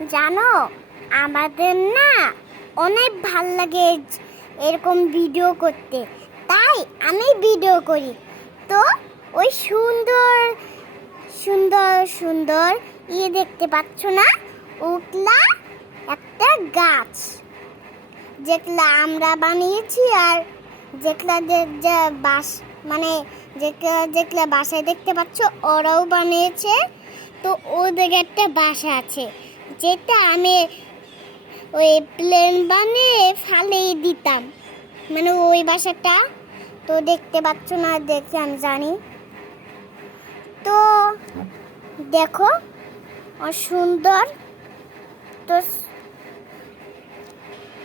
জানো, আমাদের না অনেক ভালো লাগে এরকম ভিডিও করতে। তাই আমি ভিডিও করি। তো ওই সুন্দর সুন্দর সুন্দর ইয়ে দেখতে পাচ্ছ না? ওগুলা একটা গাছ। যেগুলা আমরা বানিয়েছি আর যেগুলা যে- বাস মানে যেগুলা বাসায় দেখতে পাচ্ছ, ওরাও বানিয়েছে। তো ওদের একটা বাসা আছে। যেটা আমি ওই প্লেন বানিয়ে ফালিয়ে দিতাম। মানে ওই বাসাটা, তো দেখতে পাচ্ছ না, দেখে আমি জানি। তো দেখো সুন্দর তো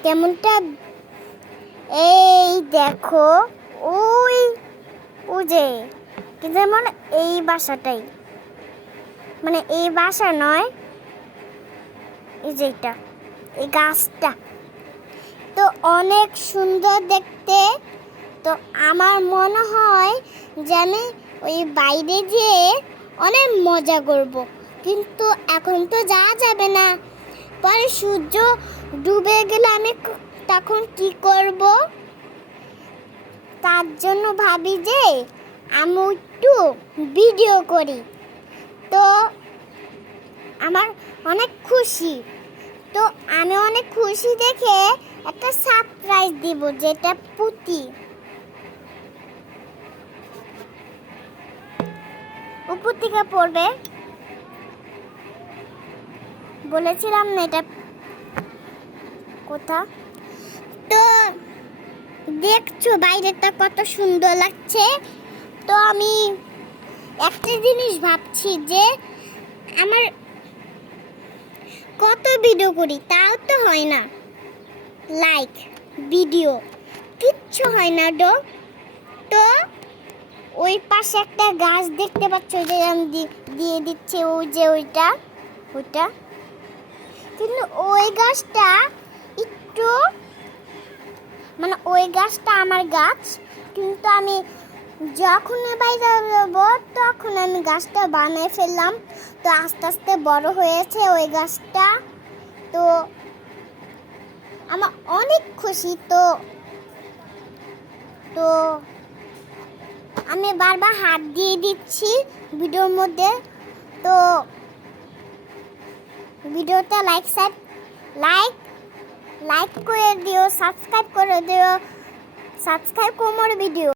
কেমনটা? এই দেখো, ওই কিন্তু মানে এই বাসাটাই। মানে এই বাসা নয় এই যে এটা, এই গাছটা। তো অনেক সুন্দর দেখতে। তো আমার মনে হয় যে আমি ওই বাইরে যেয়ে অনেক মজা করব। কিন্তু এখন তো যাওয়া যাবে না। পরে সূর্য ডুবে গেলে আমি তখন কি করব? তার জন্য ভাবি যে আমি একটু ভিডিও করি। তো আমার অনেক খুশি। তো আমি অনেক খুশি দেখে একটা সারপ্রাইজ দিব, যেটা পুঁতি। উপর থেকে পড়বে। বলেছিলাম না এটা কোথা। তো দেখছ বাইরেটা কত সুন্দর লাগছে। তো আমি একটা জিনিস ভাবছি যে আমার কত ভিডিও করি তাও তো হয় না। লাইক ভিডিও কিচ্ছু হয় না ডো। তো ওই পাশে একটা গাছ দেখতে পাচ্ছ যে আমি দিয়ে দিচ্ছে ওই যে ওইটা ওইটা। কিন্তু ওই গাছটা একটু মানে ওই গাছটা আমার গাছ, কিন্তু আমি যখন বাইরে যাব গাছটা বানিয়ে ফেললাম। তো আস্তে আস্তে বড় হয়েছে ওই গাছটা। তো আমার অনেক খুশি তো। তো আমি বারবার হাত দিয়ে দিচ্ছি ভিডিওর মধ্যে। তো ভিডিওটা লাইক সাইড, লাইক লাইক করে দিও, সাবস্ক্রাইব করে দিও, সাবস্ক্রাইব কোমর ভিডিও।